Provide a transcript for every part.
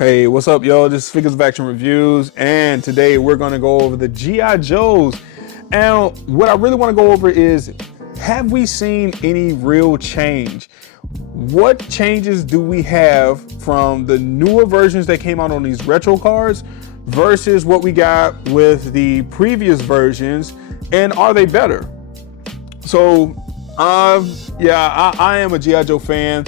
Hey, what's up, yo? This is Figures of Action Reviews, and today we're going to go over the G.I. Joes. And what I really want to go over is, have we seen any real change? What changes do we have from the newer versions that came out on these retro cards versus what we got with the previous versions, and are they better? So, yeah, I am a G.I. Joe fan.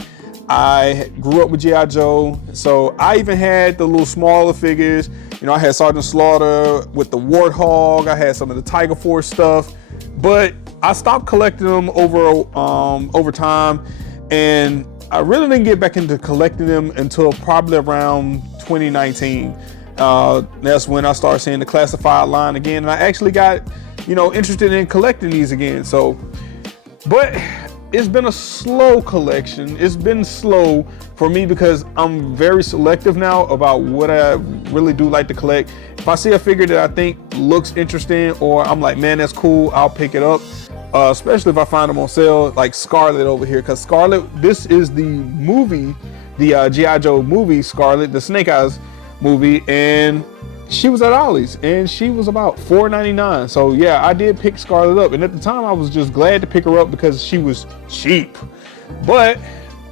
I grew up with G.I. Joe, so I even had the little smaller figures. You know, I had Sergeant Slaughter with the Warthog. I had some of the Tiger Force stuff, but I stopped collecting them over time, and I really didn't get back into collecting them until probably around 2019. That's when I started seeing the classified line again, and I actually got, interested in collecting these again. So, but it's been a slow collection. It's been slow for me because I'm very selective now about what I really do like to collect. If I see a figure that I think looks interesting, or I'm like, man, that's cool, I'll pick it up. Especially if I find them on sale, like Scarlet over here. Because Scarlet, this is the movie, the G.I. Joe movie, Scarlet, the Snake Eyes movie, and she was at Ollie's, and she was about $4.99. So yeah, I did pick Scarlet up, and at the time I was just glad to pick her up because she was cheap. But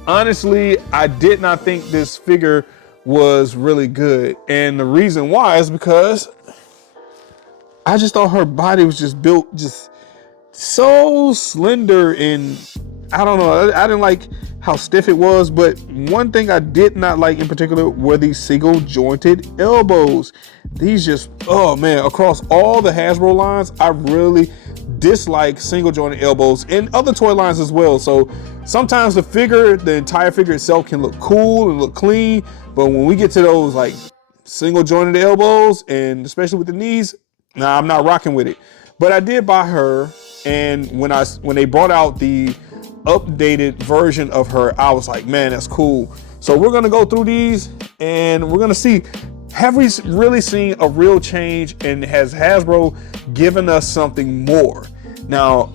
honestly, I did not think this figure was really good, and the reason why is because I just thought her body was just built just so slender, and I don't know, I didn't like how stiff it was. But one thing I did not like in particular were these single jointed elbows. These just, oh man, across all the Hasbro lines, I really dislike single jointed elbows, and other toy lines as well. So sometimes the entire figure itself can look cool and look clean, but when we get to those like single jointed elbows, and especially with the knees, nah, I'm not rocking with it. But I did buy her, and when they brought out the updated version of her, I was like, man, that's cool. So we're gonna go through these, and we're gonna see, have we really seen a real change, and has Hasbro given us something more? Now,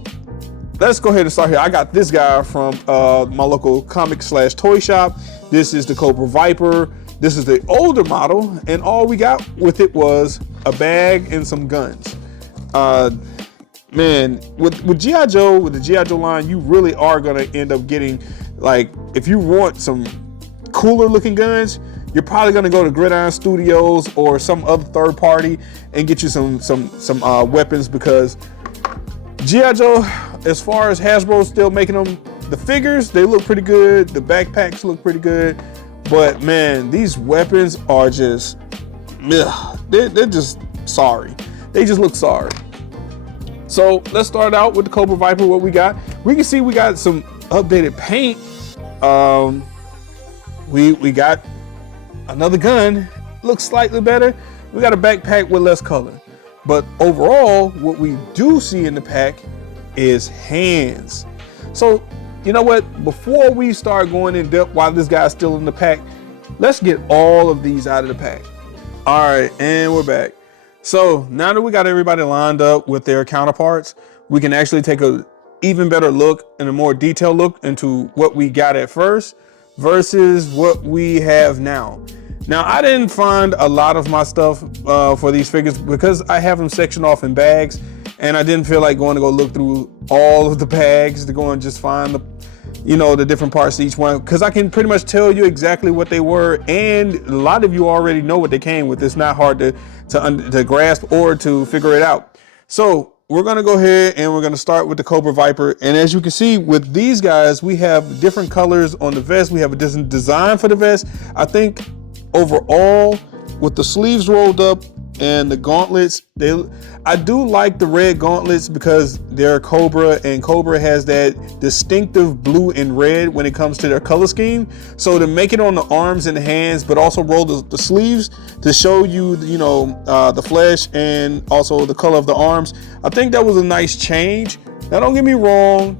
let's go ahead and start here. I got this guy from my local comic/toy shop. This is the Cobra Viper. This is the older model, and all we got with it was a bag and some guns. Man, with G.I. Joe, with the G.I. Joe line, you really are gonna end up getting, like, if you want some cooler looking guns, you're probably gonna go to Gridiron Studios or some other third party and get you some weapons, because G.I. Joe, as far as Hasbro still making them, the figures, they look pretty good, the backpacks look pretty good, but man, these weapons are just, they're just sorry. They just look sorry. So let's start out with the Cobra Viper. What we got? We can see we got some updated paint. We got another gun, looks slightly better. We got a backpack with less color. But overall, what we do see in the pack is hands. So you know what? Before we start going in depth while this guy's still in the pack, let's get all of these out of the pack. All right, and we're back. So now that we got everybody lined up with their counterparts, we can actually take a even better look and a more detailed look into what we got at first versus what we have now. Now, I didn't find a lot of my stuff for these figures because I have them sectioned off in bags, and I didn't feel like going to go look through all of the bags to go and just find the different parts of each one, because I can pretty much tell you exactly what they were, and a lot of you already know what they came with. It's not hard to grasp or to figure it out. So we're gonna go ahead and we're gonna start with the Cobra Viper, and as you can see with these guys, we have different colors on the vest. We have a different design for the vest. I think overall, with the sleeves rolled up and the gauntlets, I do like the red gauntlets because they're Cobra, and Cobra has that distinctive blue and red when it comes to their color scheme. So to make it on the arms and the hands, but also roll the sleeves to show you, the flesh and also the color of the arms, I think that was a nice change. Now, don't get me wrong,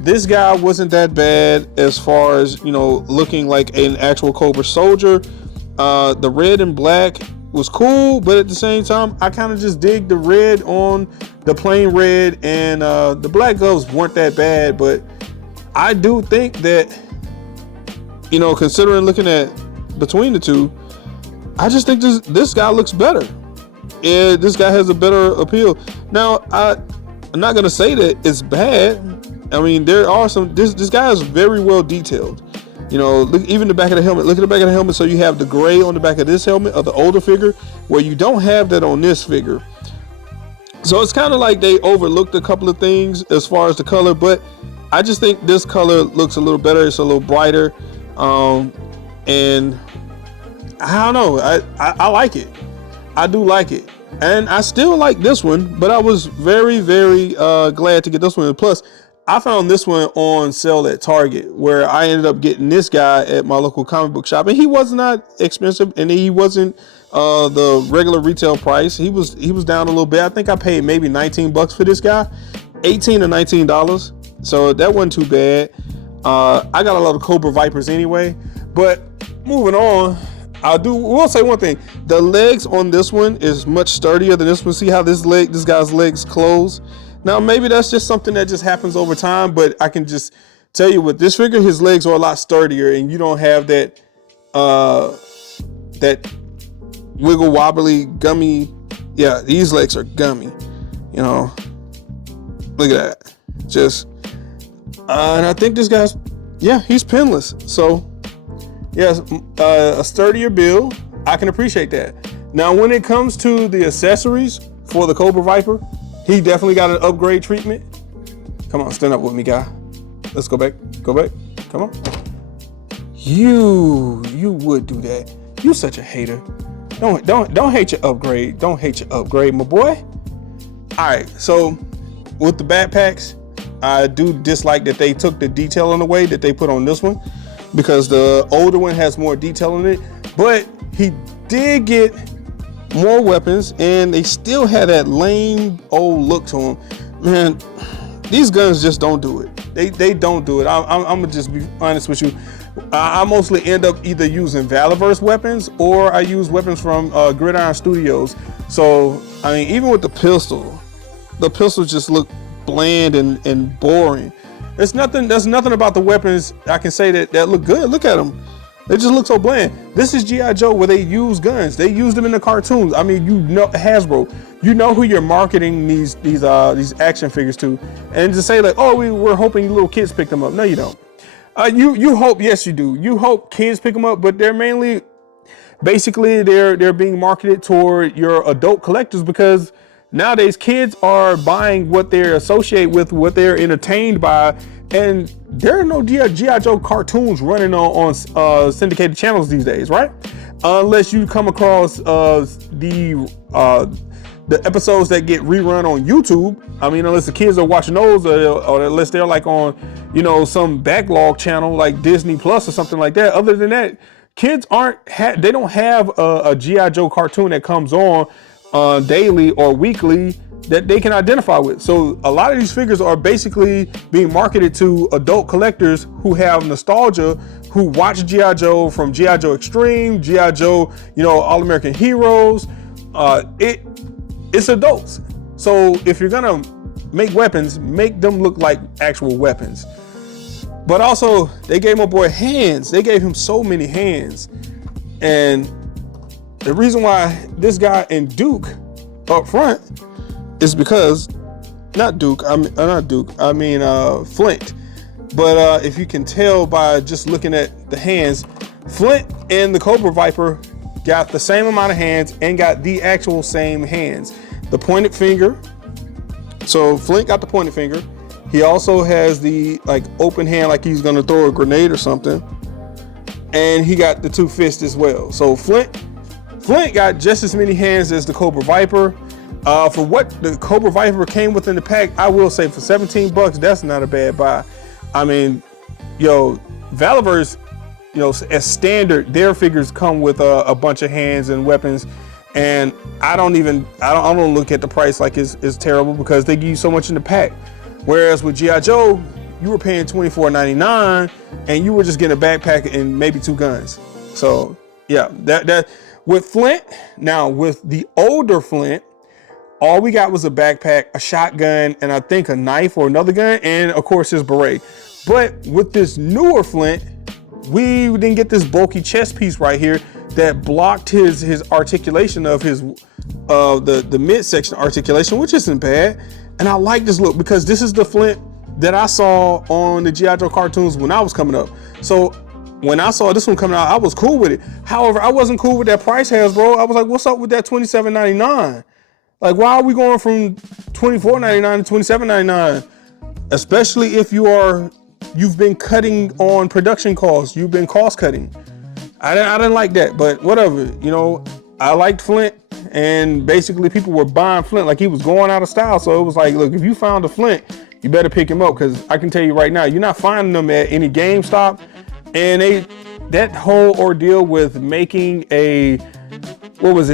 this guy wasn't that bad as far as, looking like an actual Cobra soldier. The red and black was cool, but at the same time, I kind of just dig the red on the plain red, and the black gloves weren't that bad. But I do think that, considering looking at between the two, I just think this guy looks better. And this guy has a better appeal. Now, I'm not gonna say that it's bad. I mean, there are some. This guy is very well detailed. You know, look, even the back of the helmet. Look at the back of the helmet. So you have the gray on the back of this helmet of the older figure, where you don't have that on this figure. So it's kind of like they overlooked a couple of things as far as the color, but I just think this color looks a little better. It's a little brighter, and I don't know. I like it. I do like it, and I still like this one. But I was very, very glad to get this one. And plus, I found this one on sale at Target, where I ended up getting this guy at my local comic book shop, and he was not expensive, and he wasn't the regular retail price. He was down a little bit. I think I paid maybe 19 bucks for this guy, $18 or $19. So that wasn't too bad. I got a lot of Cobra Vipers anyway. But moving on, we'll say one thing. The legs on this one is much sturdier than this one. See how this guy's legs close? Now, maybe that's just something that just happens over time, but I can just tell you with this figure, his legs are a lot sturdier, and you don't have that that wiggle wobbly gummy. Yeah, these legs are gummy. You know, look at that. Just and I think this guy's, yeah, he's pinless. So yes, a sturdier build. I can appreciate that. Now, when it comes to the accessories for the Cobra Viper, he definitely got an upgrade treatment. Come on, stand up with me, guy. Let's go back. Go back. Come on. You would do that. You such a hater. Don't hate your upgrade. Don't hate your upgrade, my boy. All right. So with the backpacks, I do dislike that they took the detailing away that they put on this one, because the older one has more detail in it. But he did get more weapons, and they still had that lame old look to them. Man, these guns just don't do it. They don't do it. I'm gonna just be honest with you. I mostly end up either using Valiverse weapons, or I use weapons from Gridiron Studios. So I mean, even with the pistol just look bland and boring. There's nothing about the weapons I can say that look good. Look at them. They just look so bland. This is G.I. Joe, where they use guns. They use them in the cartoons. I mean, you know, Hasbro, you know who you're marketing these action figures to, and to say like, oh, we're hoping little kids pick them up. No, you don't. You hope, yes, you do. You hope kids pick them up, but they're mainly, basically, they're being marketed toward your adult collectors, because nowadays kids are buying what they're associated with, what they're entertained by. And there are no G.I. Joe cartoons running on syndicated channels these days, right? Unless you come across the episodes that get rerun on YouTube. I mean, unless the kids are watching those, or unless they're like on, you know, some backlog channel like Disney Plus or something like that. Other than that, kids they don't have a G.I. Joe cartoon that comes on daily or weekly that they can identify with. So a lot of these figures are basically being marketed to adult collectors who have nostalgia, who watch G.I. Joe from G.I. Joe Extreme, G.I. Joe, you know, All American Heroes. It's adults. So if you're gonna make weapons, make them look like actual weapons. But also, they gave my boy hands. They gave him so many hands. And the reason why this guy and Duke up front is because, not Duke, I mean Flint. But if you can tell by just looking at the hands, Flint and the Cobra Viper got the same amount of hands and got the actual same hands. The pointed finger. So Flint got the pointed finger. He also has the like open hand, like he's gonna throw a grenade or something. And he got the two fists as well. So Flint got just as many hands as the Cobra Viper. For what the Cobra Viper came with in the pack, I will say for 17 bucks, that's not a bad buy. I mean, yo, Valiverse, you know, as standard, their figures come with a bunch of hands and weapons, and I don't look at the price like it's terrible, because they give you so much in the pack. Whereas with G.I. Joe, you were paying $24.99 and you were just getting a backpack and maybe two guns. So yeah, that with Flint. Now with the older Flint, all we got was a backpack, a shotgun, and I think a knife or another gun, and of course his beret. But with this newer Flint, we didn't get this bulky chest piece right here that blocked his articulation of his the midsection articulation, which isn't bad. And I like this look because this is the Flint that I saw on the G.I. Joe cartoons when I was coming up. So when I saw this one coming out, I was cool with it. However, I wasn't cool with that price, Hasbro. I was like, what's up with that $27.99? Like, why are we going from $24.99 to $27.99? Especially if you've been cutting on production costs. You've been cost cutting. I didn't like that, but whatever. You know, I liked Flint, and basically people were buying Flint like he was going out of style. So it was like, look, if you found a Flint, you better pick him up, because I can tell you right now, you're not finding them at any GameStop. And that whole ordeal with making it was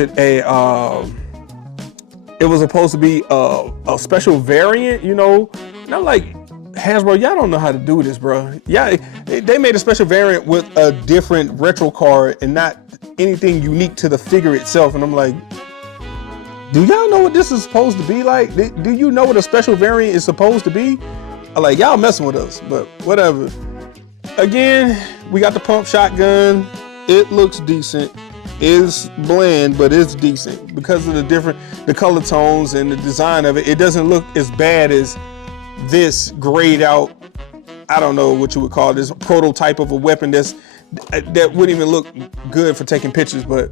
supposed to be a special variant, you know. And I'm like, Hasbro, y'all don't know how to do this, bro. Yeah, they made a special variant with a different retro card and not anything unique to the figure itself. And I'm like, do y'all know what this is supposed to be like? Do you know what a special variant is supposed to be? I'm like, y'all messing with us, but whatever. Again, we got the pump shotgun. It looks decent. It's bland, but it's decent because of the color tones and the design of it. It doesn't look as bad as this grayed out, I don't know what you would call this, prototype of a weapon that wouldn't even look good for taking pictures. But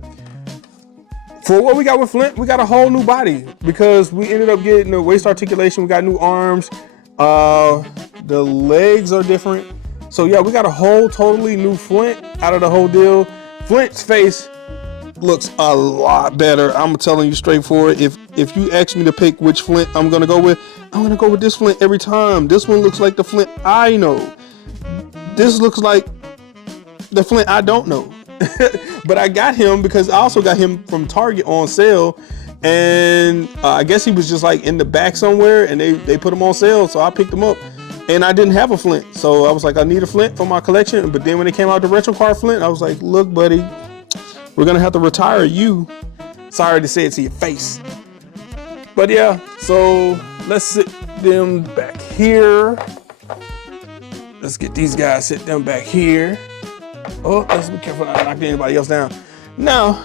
for what we got with Flint, we got a whole new body because we ended up getting the waist articulation. We got new arms. The legs are different. So yeah, we got a whole totally new Flint out of the whole deal. Flint's face looks a lot better. I'm telling you straightforward. If you ask me to pick which Flint I'm gonna go with this Flint every time. This one looks like the Flint I know. This looks like the Flint I don't know. But I got him because I also got him from Target on sale, and I guess he was just like in the back somewhere, and they put him on sale, so I picked him up. And I didn't have a Flint, so I was like, I need a Flint for my collection. But then when it came out the retro card Flint, I was like, look, buddy, we're gonna have to retire you. Sorry to say it to your face. But yeah, so let's sit them back here. Let's get these guys, sit them back here. Oh, let's be careful not to knock anybody else down. Now,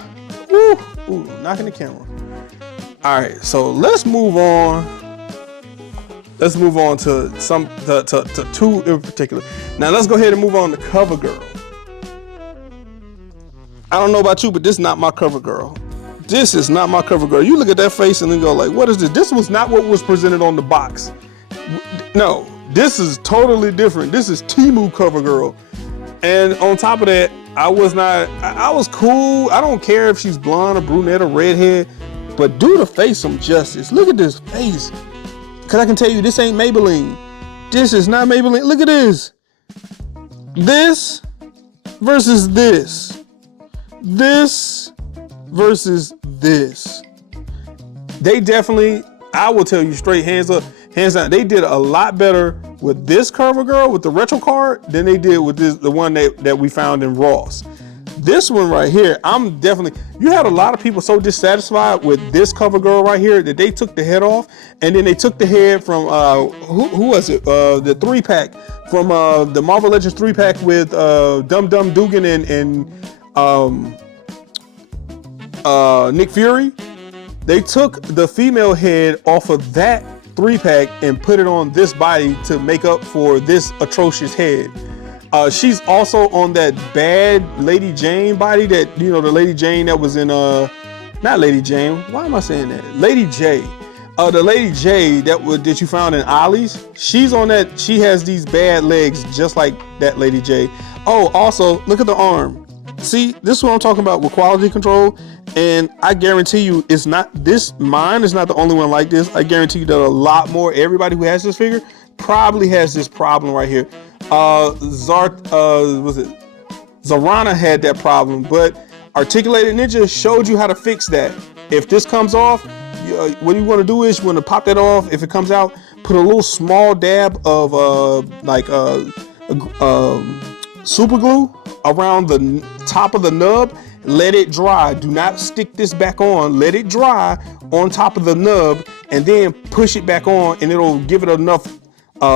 knocking the camera. All right, so let's move on. Let's move on to two in particular. Now let's go ahead and move on to CoverGirl. I don't know about you, but this is not my CoverGirl. This is not my CoverGirl. You look at that face and then go like, what is this? This was not what was presented on the box. No, this is totally different. This is Temu CoverGirl. And on top of that, I was cool. I don't care if she's blonde or brunette or redhead, but do the face some justice. Look at this face. Cause I can tell you, this ain't Maybelline. This is not Maybelline. Look at this. This versus this. This versus this. They definitely, I will tell you straight, hands up, hands down, they did a lot better with this CoverGirl, with the retro card, than they did with the one that we found in Ross. This one right here, you had a lot of people so dissatisfied with this CoverGirl right here that they took the head off, and then they took the head from, who was it? The 3-pack from the Marvel Legends 3-pack with Dum Dum Dugan and Nick Fury. They took the female head off of that 3-pack and put it on this body to make up for this atrocious head. She's also on that bad Lady Jane body that, you know, the Lady Jane that was in, not Lady Jane, why am I saying that? Lady J. The Lady J that you found in Ollie's, she's on that, she has these bad legs just like that Lady J. Oh, also, look at the arm. See, this is what I'm talking about with quality control, and I guarantee you mine is not the only one like this. I guarantee you that a lot more, everybody who has this figure probably has this problem right here. Zarana had that problem, but Articulated Ninja showed you how to fix that. If this comes off, what you want to do is you want to pop that off. If it comes out, put a little small dab of super glue around the top of the nub. Let it dry. Do not stick this back on. Let it dry on top of the nub, and then push it back on, and it'll give it enough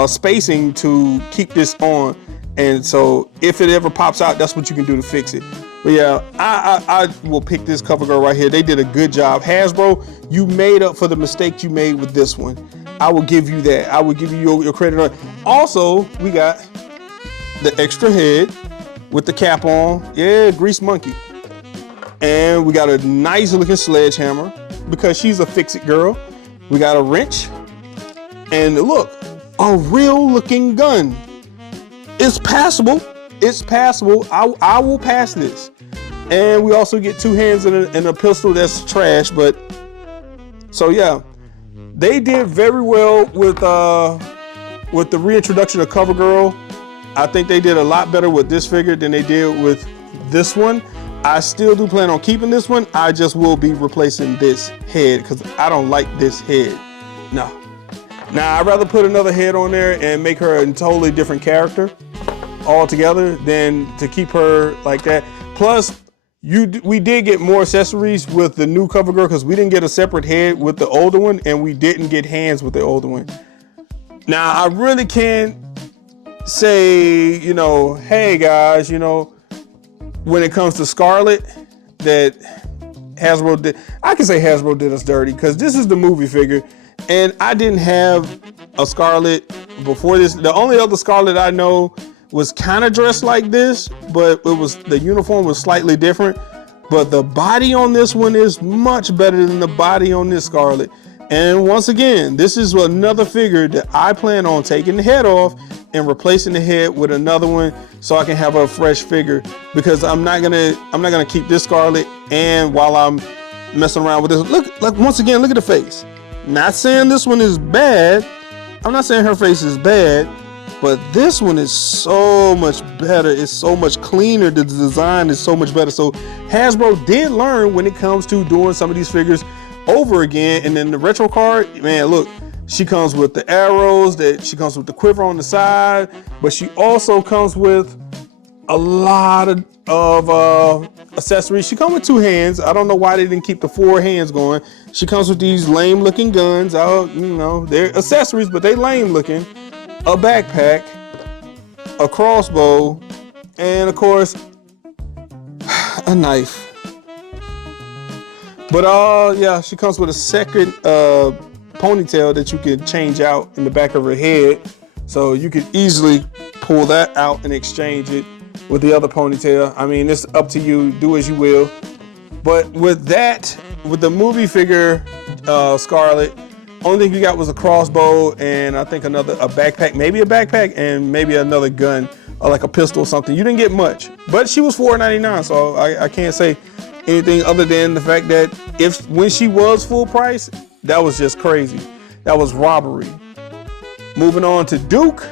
spacing to keep this on. And so if it ever pops out, that's what you can do to fix it. But yeah, I will pick this CoverGirl right here. They did a good job. Hasbro, you made up for the mistake you made with this one. I will give you that. I will give you your credit on it. Also, we got the extra head with the cap on. Yeah, Grease Monkey. And we got a nice looking sledgehammer because she's a fix-it girl. We got a wrench. And look, a real looking gun. It's passable. It's passable. I will pass this. And we also get 2 hands and a pistol that's trash. But so yeah, they did very well with the reintroduction of CoverGirl. I think they did a lot better with this figure than they did with this one. I still do plan on keeping this one. I just will be replacing this head because I don't like this head. No. Now, I'd rather put another head on there and make her a totally different character altogether than to keep her like that. Plus, we did get more accessories with the new CoverGirl because we didn't get a separate head with the older one and we didn't get hands with the older one. Now, I really can't say, you know, hey guys, you know, when it comes to Scarlet, that Hasbro did, I can say Hasbro did us dirty because this is the movie figure and I didn't have a Scarlet before this. The only other Scarlet I know was kind of dressed like this, but the uniform was slightly different. But the body on this one is much better than the body on this Scarlet. And once again, this is another figure that I plan on taking the head off and replacing the head with another one so I can have a fresh figure, because I'm not gonna keep this Scarlet and while I'm messing around with this. Look, once again, look at the face. Not saying this one is bad. I'm not saying her face is bad, but this one is so much better. It's so much cleaner. The design is so much better. So Hasbro did learn when it comes to doing some of these figures over again. And then the retro card, man, look, she comes with the arrows, she comes with the quiver on the side, but she also comes with a lot of accessories. She comes with 2 hands. I don't know why they didn't keep the 4 hands going. She comes with these lame looking guns. You know, they're accessories, but they lame looking. A backpack, a crossbow, and of course, a knife. But yeah, she comes with a second ponytail that you can change out in the back of her head. So you could easily pull that out and exchange it with the other ponytail. I mean, it's up to you, do as you will. But with that, with the movie figure Scarlet, only thing you got was a crossbow and I think a backpack, maybe a backpack and maybe another gun or like a pistol or something. You didn't get much, but she was $4.99, so I can't say anything other than the fact that when she was full price, that was just crazy. That was robbery. Moving on to Duke.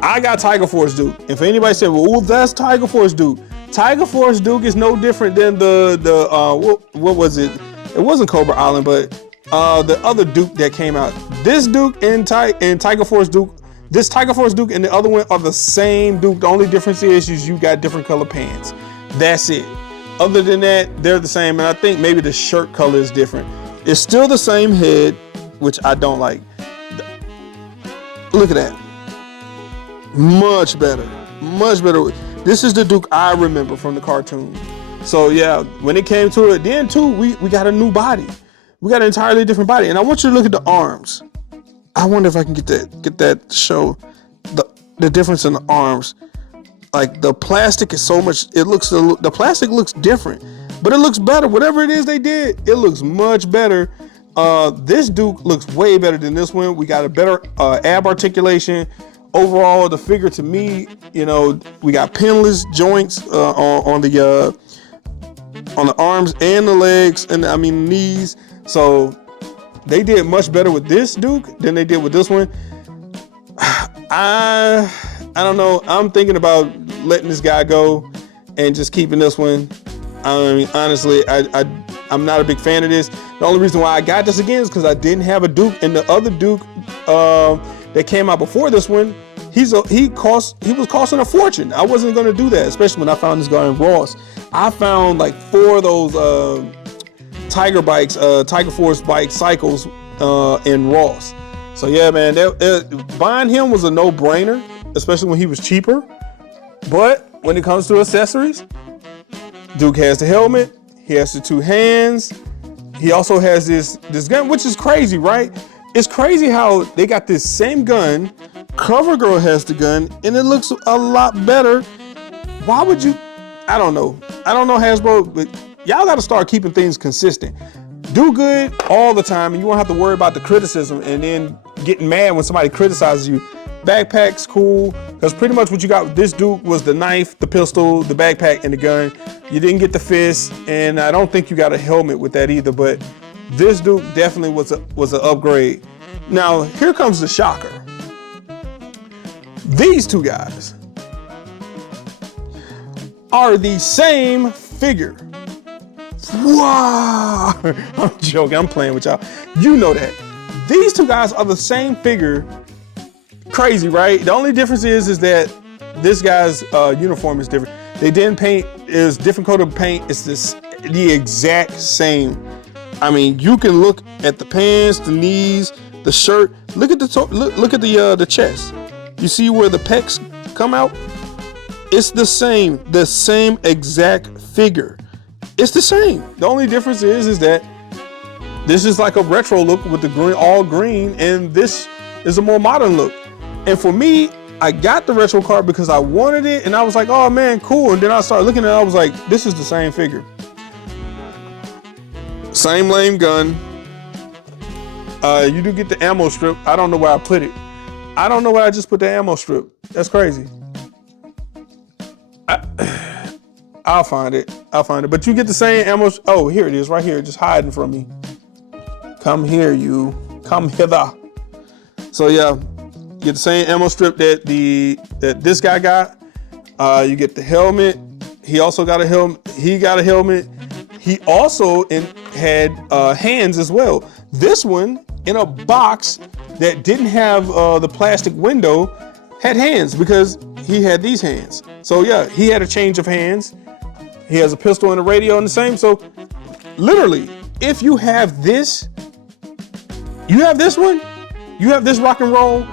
I got Tiger Force Duke. If anybody said, well, that's Tiger Force Duke. Tiger Force Duke is no different than what was it? It wasn't Cobra Island, but the other Duke that came out. This Duke and Tiger Force Duke, this Tiger Force Duke and the other one are the same Duke. The only difference is you got different color pants. That's it. Other than that, they're the same. And I think maybe the shirt color is different. It's still the same head, which I don't like. Look at that. Much better. Much better. This is the Duke I remember from the cartoon. So yeah, when it came to it, then too, we got a new body. We got an entirely different body. And I want you to look at the arms. I wonder if I can get that to show the difference in the arms. Like the plastic is so much, the plastic looks different, but it looks better. Whatever it is they did, it looks much better. This Duke looks way better than this one. We got a better ab articulation. Overall, the figure to me, you know, we got pinless joints on the arms and the legs, and I mean knees. So they did much better with this Duke than they did with this one. I don't know. I'm thinking about letting this guy go and just keeping this one. I mean, honestly, I'm not a big fan of this. The only reason why I got this again is because I didn't have a Duke, and the other Duke that came out before this one, he was costing a fortune. I wasn't going to do that, especially when I found this guy in Ross. I found like 4 of those Tiger Force bike cycles in Ross. So yeah, man, buying him was a no-brainer. especially when he was cheaper. But when it comes to accessories, Duke has the helmet, he has the 2 hands, he also has this gun, which is crazy, right? It's crazy how they got this same gun, CoverGirl has the gun, and it looks a lot better. Why would you? I don't know Hasbro, but y'all gotta start keeping things consistent. Do good all the time, and you won't have to worry about the criticism and then getting mad when somebody criticizes you. Backpack's cool, because pretty much what you got with this Duke was the knife, the pistol, the backpack, and the gun. You didn't get the fist, and I don't think you got a helmet with that either, but this Duke definitely was an upgrade. Now, here comes the shocker. These 2 guys are the same figure. Wow! I'm joking, I'm playing with y'all. You know that. These 2 guys are the same figure. Crazy, right? The only difference is that this guy's uniform is different. They didn't paint, it's different coat of paint. It's the exact same. I mean, you can look at the pants, the knees, the shirt. Look at the chest. You see where the pecs come out? It's the same exact figure. It's the same. The only difference is that this is like a retro look with the green, all green, and this is a more modern look. And for me, I got the retro card because I wanted it, and I was like, oh man, cool. And then I started looking at it, I was like, this is the same figure. Same lame gun. You do get the ammo strip. I don't know where I put it. I don't know where I just put the ammo strip. That's crazy. I'll find it. But you get the same ammo. Oh, here it is, right here, just hiding from me. Come here, you. Come hither. So yeah, you get the same ammo strip that this guy got. You get the helmet. He also got a helmet. He got a helmet. He also had hands as well. This one in a box that didn't have the plastic window had hands because he had these hands. So yeah, he had a change of hands. He has a pistol and a radio in the same. So literally, if you have this, you have this one, you have this rock and roll,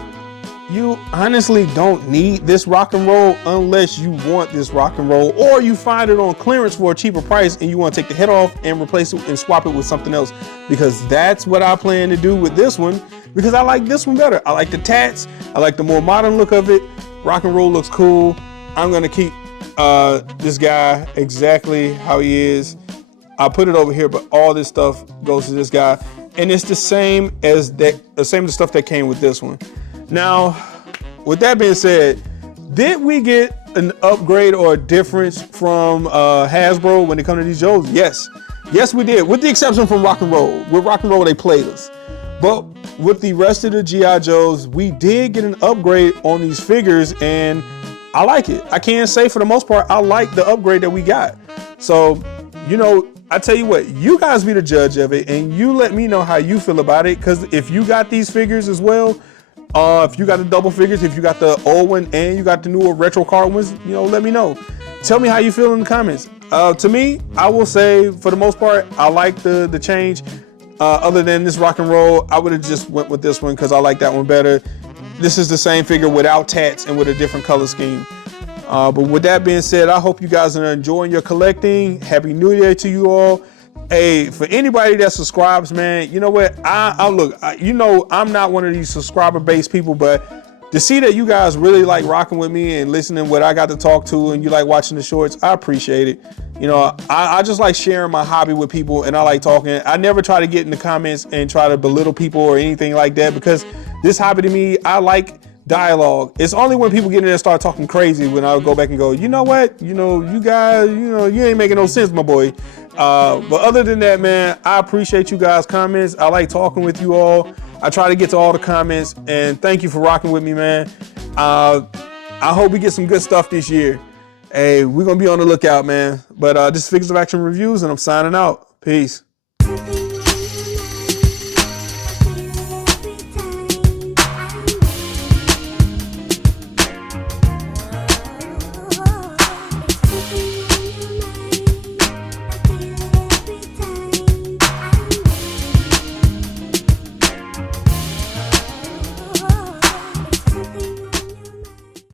you honestly don't need this rock and roll unless you want this rock and roll, or you find it on clearance for a cheaper price and you want to take the head off and replace it and swap it with something else, because that's what I plan to do with this one, because I like this one better. I like the tats. I like the more modern look of it. Rock and roll looks cool. I'm gonna keep this guy exactly how he is. I put it over here, but all this stuff goes to this guy, and it's the same as that, the same stuff that came with this one. Now, with that being said, did we get an upgrade or a difference from Hasbro when it comes to these Joes? Yes. Yes, we did, with the exception from Rock and Roll. With Rock and Roll, they played us. But with the rest of the G.I. Joes, we did get an upgrade on these figures, and I like it. I can say for the most part, I like the upgrade that we got. So, you know, I tell you what, you guys be the judge of it, and you let me know how you feel about it, because if you got these figures as well, if you got the double figures, if you got the old one and you got the newer retro card ones, you know, let me know. Tell me how you feel in the comments. To me, I will say for the most part, I like the change. Other than this Rock and Roll, I would have just went with this one because I like that one better. This is the same figure without tats and with a different color scheme. But with that being said, I hope you guys are enjoying your collecting. Happy New Year to you all. Hey, for anybody that subscribes, man, you know what? You know, I'm not one of these subscriber-based people, but to see that you guys really like rocking with me and listening what I got to talk to, and you like watching the shorts, I appreciate it. You know, I just like sharing my hobby with people, and I like talking. I never try to get in the comments and try to belittle people or anything like that, because this hobby to me, I like dialogue. It's only when people get in there and start talking crazy when I'll go back and go, you know what? You know, you guys, you know, you ain't making no sense, my boy. But other than that, man, I appreciate you guys' comments. I like talking with you all. I try to get to all the comments, and thank you for rocking with me, man. I hope we get some good stuff this year. Hey, we're gonna be on the lookout, man. But this is Figures of Action Reviews, and I'm signing out. Peace.